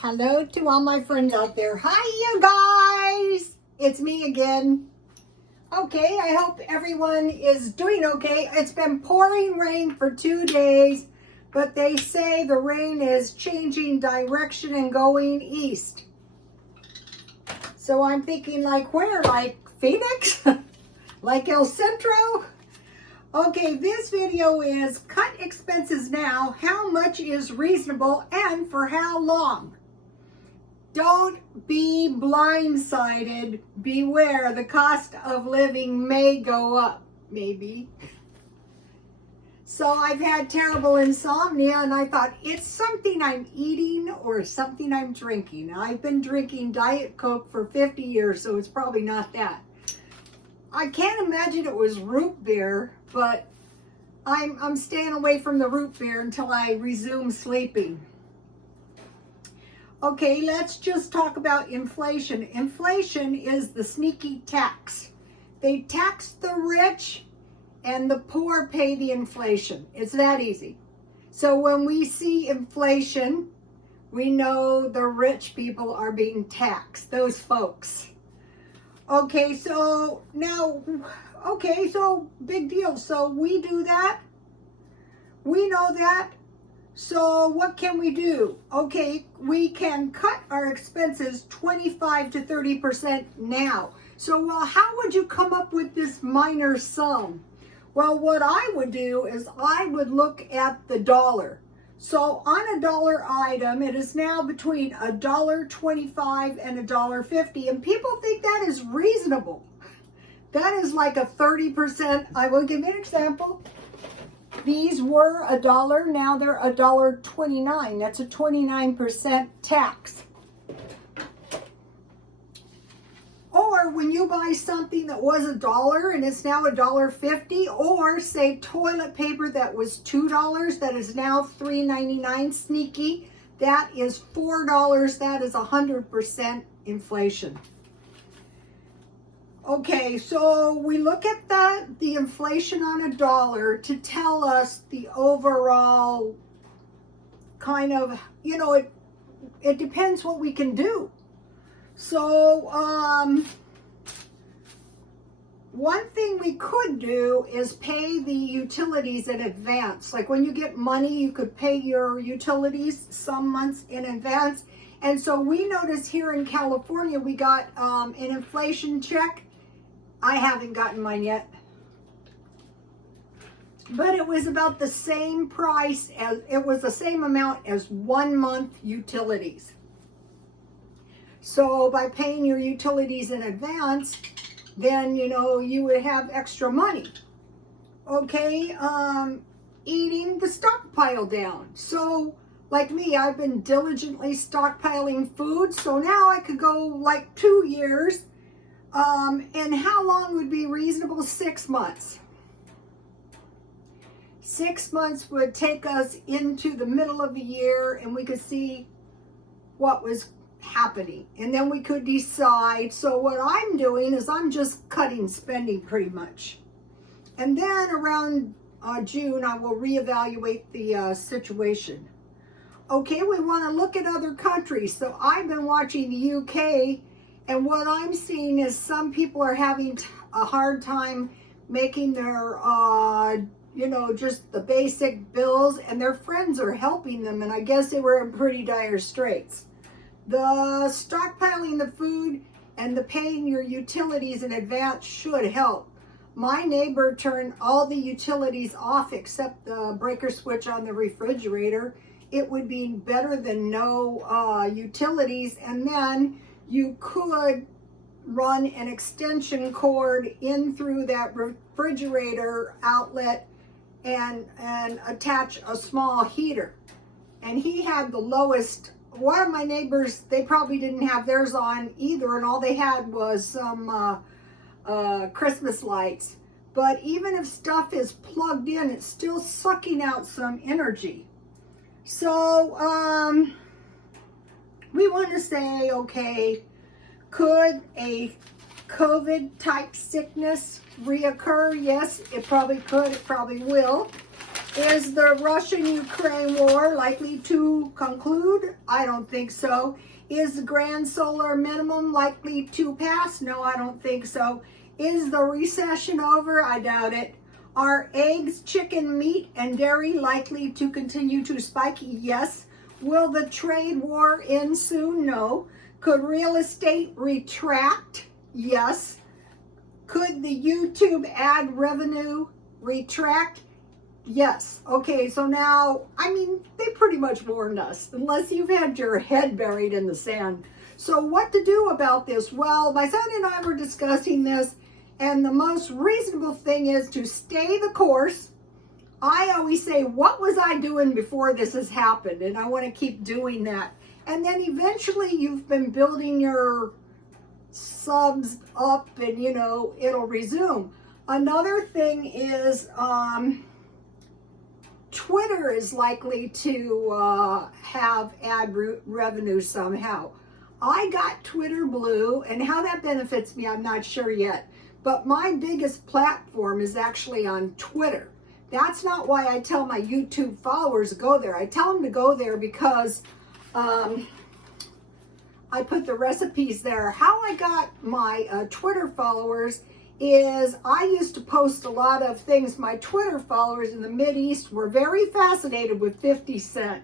Hello to all my friends out there. Hi, you guys. It's me again. Okay, I hope everyone is doing okay. It's been pouring rain for 2 days, but they say the rain is changing direction and going east. So I'm thinking like where? Like Phoenix? Like El Centro? Okay, this video is cut expenses now. How much is reasonable and for how long? Don't be blindsided. Beware, the cost of living may go up, maybe. So I've had terrible insomnia and I thought it's something I'm eating or something I'm drinking. I've been drinking Diet Coke for 50 years, so it's probably not that. I can't imagine it was root beer, but I'm staying away from the root beer until I resume sleeping. Okay, let's just talk about inflation. Inflation is the sneaky tax. They tax the rich and the poor pay the inflation. It's that easy. So when we see inflation, we know the rich people are being taxed, those folks. Okay, so now, so big deal. So we do that. We know that. So what can we do? Okay, we can cut our expenses 25 to 30% now. So, well, how would you come up with this minor sum? Well, what I would do is I would look at the dollar. So on a dollar item, it is now between $1.25 and $1.50, and people think that is reasonable. That is like a 30%. I will give you an example. These were $1, now they're $1.29. That's a 29% tax. Or when you buy something that was $1 and it's now $1.50, or say toilet paper that was $2 that is now $3.99, sneaky, that is $4. That is 100% inflation. Okay, so we look at the inflation on $1 to tell us the overall kind of, it depends what we can do. So, one thing we could do is pay the utilities in advance. Like when you get money, you could pay your utilities some months in advance. And so we notice here in California, we got an inflation check. I haven't gotten mine yet, but it was about the same price as, it was the same amount as 1 month utilities. So by paying your utilities in advance, then, you would have extra money. Okay, eating the stockpile down. So like me, I've been diligently stockpiling food. So now I could go like 2 years. And how long would be reasonable? 6 months. 6 months would take us into the middle of the year and we could see what was happening. And then we could decide. So what I'm doing is I'm just cutting spending pretty much. And then around June, I will reevaluate the situation. Okay, we want to look at other countries. So I've been watching the UK. And what I'm seeing is some people are having a hard time making their, just the basic bills, and their friends are helping them. And I guess they were in pretty dire straits. The stockpiling the food and the paying your utilities in advance should help. My neighbor turned all the utilities off except the breaker switch on the refrigerator. It would be better than no utilities. And then you could run an extension cord in through that refrigerator outlet and attach a small heater. And he had the lowest. One of my neighbors, they probably didn't have theirs on either, and all they had was some Christmas lights. But even if stuff is plugged in, it's still sucking out some energy. So, we want to say, okay, could a COVID type sickness reoccur? Yes, it probably could, it probably will. Is the Russian-Ukraine war likely to conclude? I don't think so. Is the grand solar minimum likely to pass? No, I don't think so. Is the recession over? I doubt it. Are eggs, chicken, meat, and dairy likely to continue to spike? Yes. Will the trade war end soon? No. Could real estate retract? Yes. Could the YouTube ad revenue retract? Yes. Okay, so now, I mean, they pretty much warned us, unless you've had your head buried in the sand. So what to do about this? Well, my son and I were discussing this, and the most reasonable thing is to stay the course. I always say, what was I doing before this has happened? And I want to keep doing that. And then eventually you've been building your subs up and, you know, it'll resume. Another thing is, Twitter is likely to have ad revenue somehow. I got Twitter Blue, and how that benefits me, I'm not sure yet. But my biggest platform is actually on Twitter. That's not why I tell my YouTube followers to go there. I tell them to go there because I put the recipes there. How I got my Twitter followers is I used to post a lot of things. My Twitter followers in the Mideast were very fascinated with 50 Cent.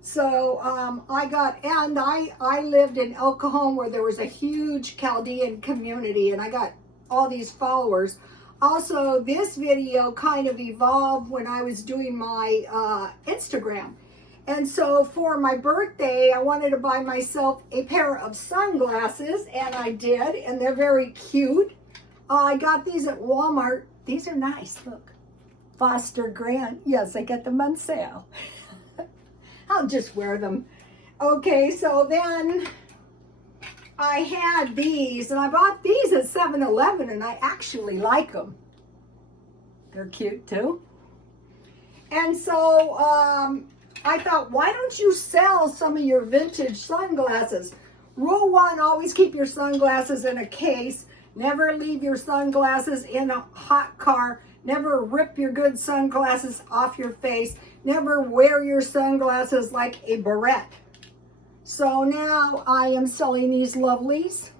So I lived in El Cajon where there was a huge Chaldean community, and I got all these followers. Also, this video kind of evolved when I was doing my Instagram. And so for my birthday, I wanted to buy myself a pair of sunglasses, and I did, and they're very cute. I got these at Walmart. These are nice, look. Foster Grant. Yes, I get them on sale. I'll just wear them. Okay, so then I had these, and I bought these at 7-Eleven, and I actually like them. They're cute too. And so I thought, why don't you sell some of your vintage sunglasses? Rule 1, always keep your sunglasses in a case. Never leave your sunglasses in a hot car. Never rip your good sunglasses off your face. Never wear your sunglasses like a barrette. So now I am selling these lovelies.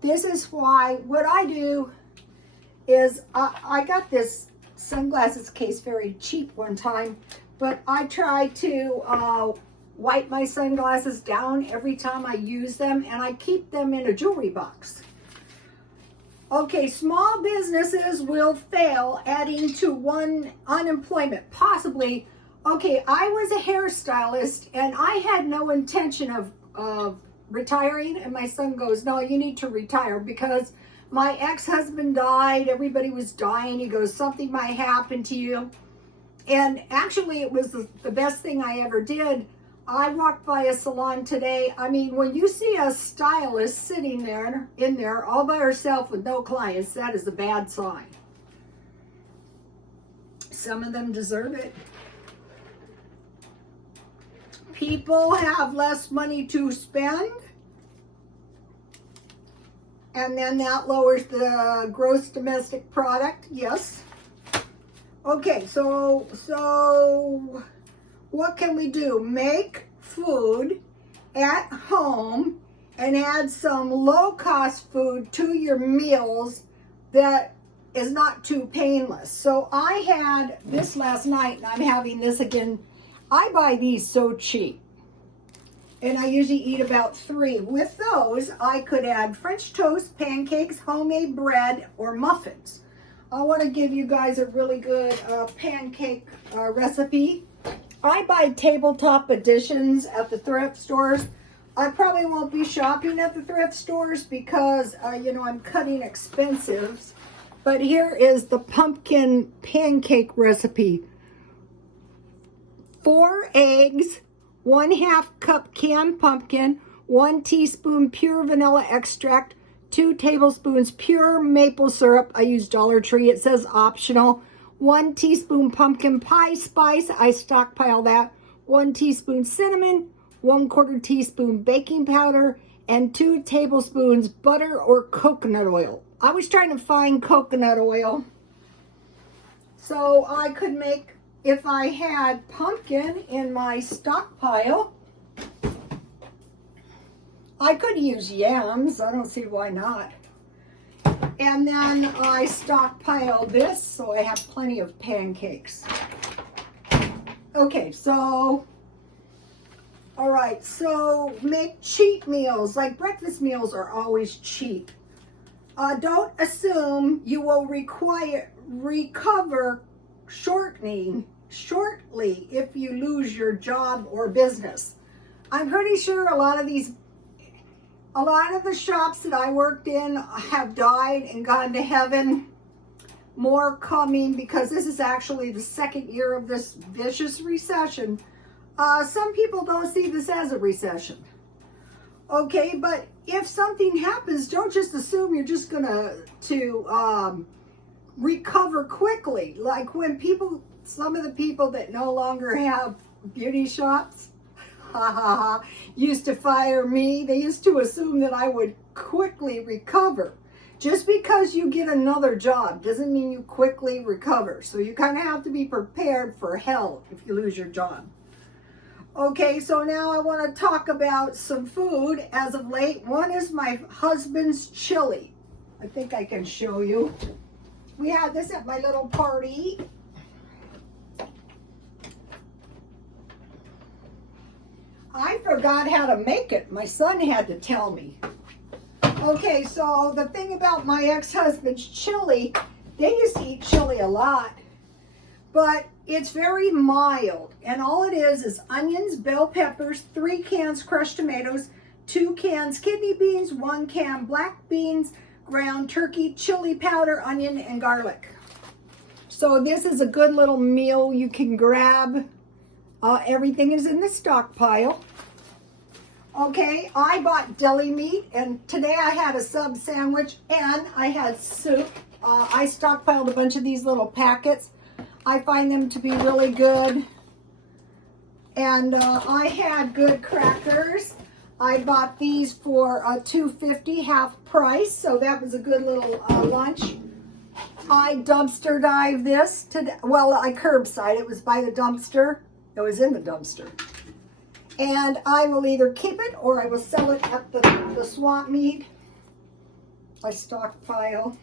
This is why, what I do is, I got this sunglasses case very cheap one time, but I try to wipe my sunglasses down every time I use them, and I keep them in a jewelry box. Okay, small businesses will fail, adding to one unemployment, possibly. Okay, I was a hairstylist, and I had no intention of retiring, and my son goes, no, you need to retire, because my ex-husband died, everybody was dying. He goes, something might happen to you. And actually, it was the best thing I ever did. I walked by a salon today. I mean, when you see a stylist sitting there, in there, all by herself with no clients, that is a bad sign. Some of them deserve it. People have less money to spend, and then that lowers the gross domestic product. Yes. Okay, so what can we do? Make food at home and add some low-cost food to your meals that is not too painless. So I had this last night, and I'm having this again. I buy these so cheap, and I usually eat about 3. With those, I could add French toast, pancakes, homemade bread, or muffins. I want to give you guys a really good pancake recipe. I buy tabletop editions at the thrift stores. I probably won't be shopping at the thrift stores because, you know, I'm cutting expensives. But here is the pumpkin pancake recipe. 4 eggs, 1/2 cup canned pumpkin, 1 teaspoon pure vanilla extract, 2 tablespoons pure maple syrup. I use Dollar Tree. It says optional. 1 teaspoon pumpkin pie spice. I stockpile that. 1 teaspoon cinnamon, 1/4 teaspoon baking powder, and 2 tablespoons butter or coconut oil. I was trying to find coconut oil. So I could make, if I had pumpkin in my stockpile, I could use yams. I don't see why not. And then I stockpile this so I have plenty of pancakes. Okay, so, all right, so make cheap meals. Like breakfast meals are always cheap. Don't assume you will recover shortly if you lose your job or business. I'm pretty sure a lot of the shops that I worked in have died and gone to heaven. More coming, because this is actually the second year of this vicious recession. Some people don't see this as a recession. Okay, but if something happens, don't just assume you're just gonna recover quickly. Like when some of the people that no longer have beauty shops, used to fire me. They used to assume that I would quickly recover. Just because you get another job doesn't mean you quickly recover. So you kind of have to be prepared for hell if you lose your job. Okay, so now I want to talk about some food as of late. One is my husband's chili. I think I can show you. We had this at my little party. I forgot how to make it. My son had to tell me. Okay, so the thing about my ex-husband's chili, they used to eat chili a lot, but it's very mild. And all it is onions, bell peppers, 3 cans crushed tomatoes, 2 cans kidney beans, 1 can black beans, ground turkey, chili powder, onion, and garlic. So this is a good little meal you can grab. Everything is in the stockpile. Okay, I bought deli meat, and today I had a sub sandwich, and I had soup. I stockpiled a bunch of these little packets. I find them to be really good. And I had good crackers. I bought these for $2.50, half price, so that was a good little lunch. I dumpster dived this today. Well, I curbside. It was by the dumpster. It was in the dumpster. And I will either keep it or I will sell it at the swap meet. I stockpile.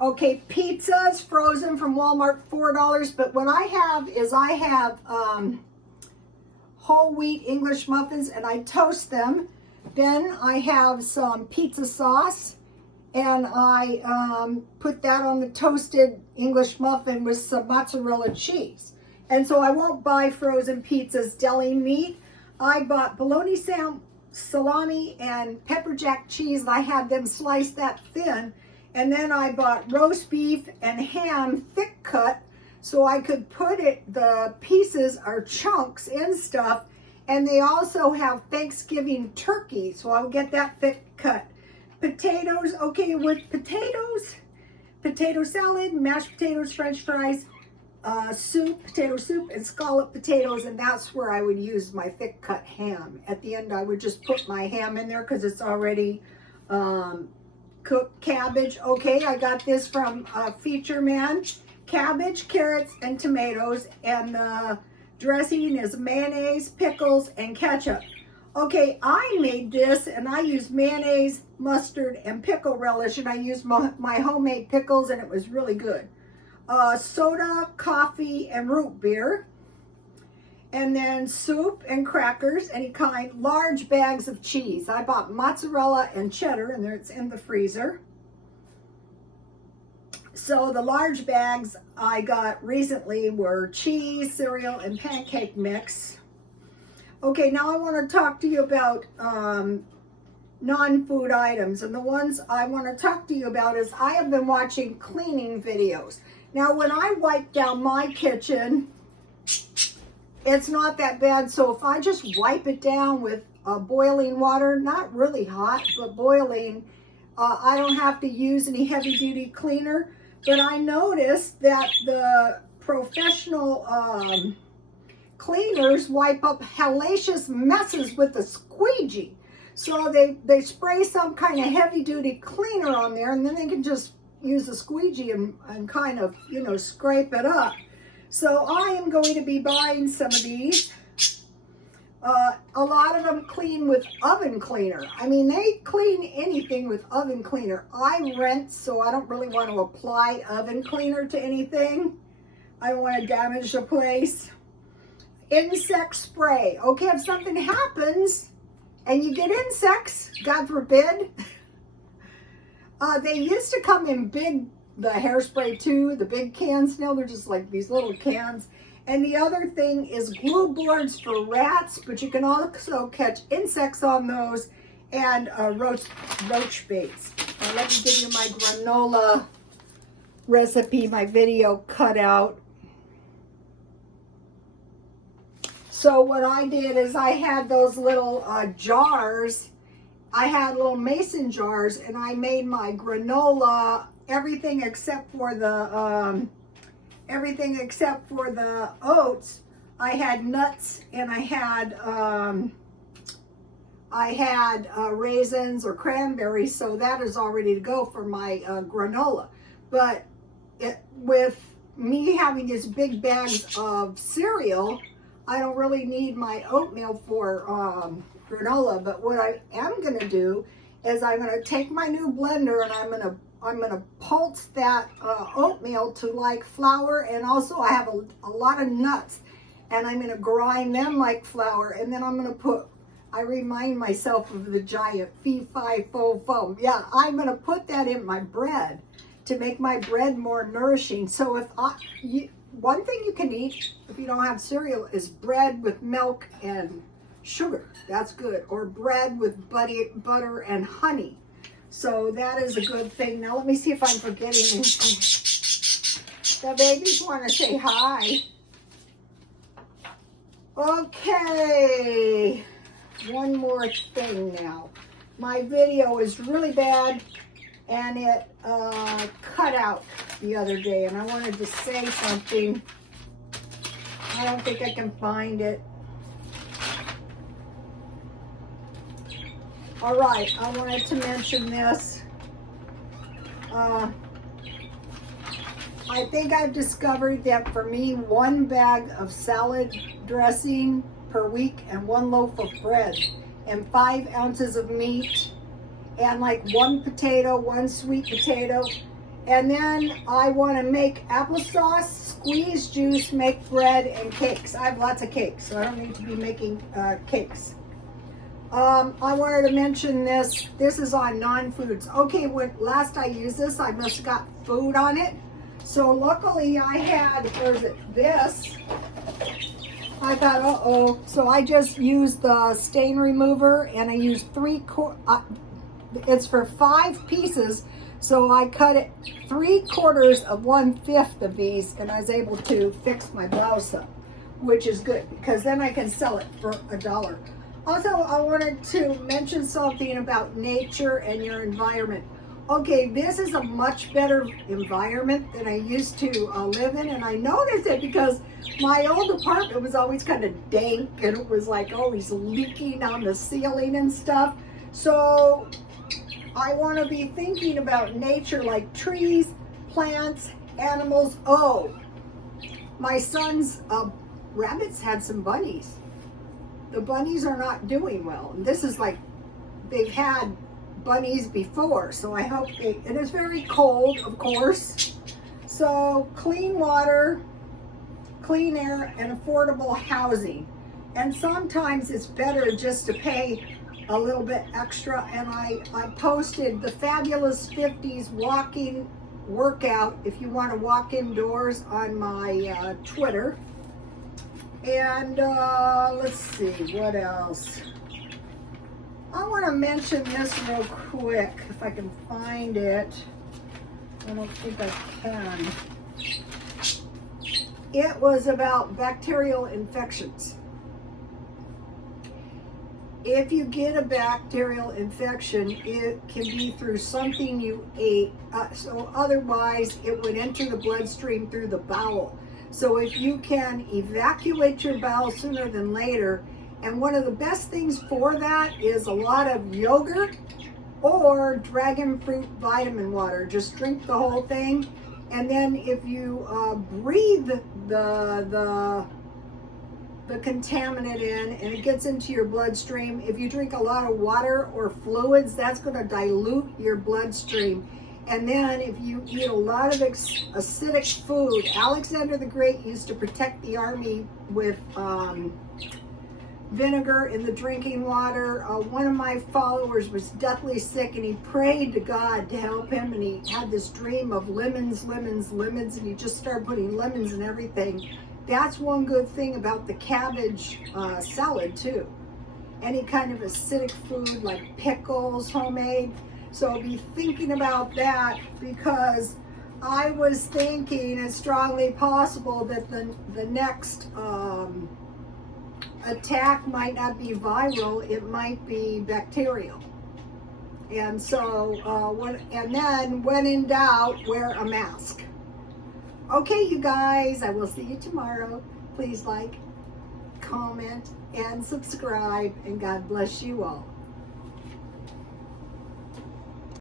Okay, pizzas frozen from Walmart, $4. But what I have is whole wheat English muffins, and I toast them. Then I have some pizza sauce, and I put that on the toasted English muffin with some mozzarella cheese. And so I won't buy frozen pizzas, deli meat. I bought bologna salami and pepper jack cheese, and I had them sliced that thin. And then I bought roast beef and ham thick cut, so I could put the pieces or chunks in stuff. And they also have Thanksgiving turkey, so I'll get that thick cut. Potatoes, okay, with potatoes, potato salad, mashed potatoes, French fries, soup, potato soup, and scallop potatoes, and that's where I would use my thick cut ham. At the end, I would just put my ham in there because it's already cooked. Cabbage, okay, I got this from Feature Man. Cabbage, carrots, and tomatoes, and the dressing is mayonnaise, pickles, and ketchup. Okay, I made this, and I used mayonnaise, mustard, and pickle relish, and I used my homemade pickles, and it was really good. Soda, coffee, and root beer. And then soup and crackers, any kind. Large bags of cheese. I bought mozzarella and cheddar, and it's in the freezer. So the large bags I got recently were cheese, cereal, and pancake mix. Okay, now I want to talk to you about non-food items. And the ones I want to talk to you about is I have been watching cleaning videos. Now, when I wipe down my kitchen, it's not that bad. So if I just wipe it down with boiling water, not really hot, but boiling, I don't have to use any heavy duty cleaner. But I noticed that the professional cleaners wipe up hellacious messes with a squeegee. So they spray some kind of heavy duty cleaner on there, and then they can just, use a squeegee and kind of, you know, scrape it up. So I am going to be buying some of these. A lot of them clean with oven cleaner. I mean, they clean anything with oven cleaner. I rent, so I don't really want to apply oven cleaner to anything. I don't want to damage the place. Insect spray. Okay, if something happens and you get insects, God forbid. They used to come in big, the hairspray too, the big cans. Now they're just like these little cans. And the other thing is glue boards for rats, but you can also catch insects on those, and roach baits. Let me give you my granola recipe, my video cut out. So what I did is I had those little jars. I had little mason jars, and I made my granola, everything except for the oats. I had nuts, and I had raisins or cranberries, so that is all ready to go for my granola. But with me having these big bags of cereal, I don't really need my oatmeal for granola. But what I am going to do is I'm going to take my new blender, and I'm going to pulse that oatmeal to like flour, and also I have a lot of nuts, and I'm going to grind them like flour, and then I'm going to put, I remind myself of the giant fee-fi-fo-fum. Yeah, I'm going to put that in my bread to make my bread more nourishing. So if one thing you can eat if you don't have cereal is bread with milk and sugar. That's good. Or bread with butter and honey. So that is a good thing. Now let me see if I'm forgetting anything. The babies want to say hi. Okay. One more thing now. My video is really bad, and it cut out the other day, and I wanted to say something. I don't think I can find it. All right, I wanted to mention this. I think I've discovered that for me, 1 bag of salad dressing per week, and 1 loaf of bread, and 5 ounces of meat, and like 1 potato, 1 sweet potato. And then I want to make applesauce, squeeze juice, make bread and cakes. I have lots of cakes, so I don't need to be making cakes. I wanted to mention this. This is on non-foods. Okay, when last I used this, I must have got food on it. So luckily I had, where is it, this. I thought, uh-oh. So I just used the stain remover, and I used it's for 5 pieces. So I cut it 3/4 of 1/5 of these, and I was able to fix my blouse up, which is good because then I can sell it for $1. Also, I wanted to mention something about nature and your environment. Okay, this is a much better environment than I used to live in, and I noticed it because my old apartment was always kind of dank, and it was like always leaking on the ceiling and stuff. So I want to be thinking about nature, like trees, plants, animals. Oh, my son's rabbits had some bunnies. The bunnies are not doing well. And this is like, they've had bunnies before, so I hope it is very cold, of course. So clean water, clean air, and affordable housing. And sometimes it's better just to pay a little bit extra. And I posted the Fabulous 50s walking workout if you want to walk indoors on my Twitter. And let's see, what else? I want to mention this real quick, if I can find it. I don't think I can. It was about bacterial infections. If you get a bacterial infection, it can be through something you ate. So otherwise, it would enter the bloodstream through the bowel. So if you can evacuate your bowel sooner than later, and one of the best things for that is a lot of yogurt or dragon fruit vitamin water. Just drink the whole thing, and then if you breathe the contaminant in and it gets into your bloodstream, if you drink a lot of water or fluids, that's going to dilute your bloodstream. And then if you eat a lot of acidic food, Alexander the Great used to protect the army with vinegar in the drinking water. One of my followers was deathly sick and he prayed to God to help him, and he had this dream of lemons, and he just started putting lemons in everything. That's one good thing about the cabbage salad too. Any kind of acidic food like pickles, homemade. So be thinking about that, because I was thinking it's strongly possible that the next attack might not be viral, it might be bacterial. And so, when in doubt, wear a mask. Okay, you guys, I will see you tomorrow. Please like, comment, and subscribe, and God bless you all.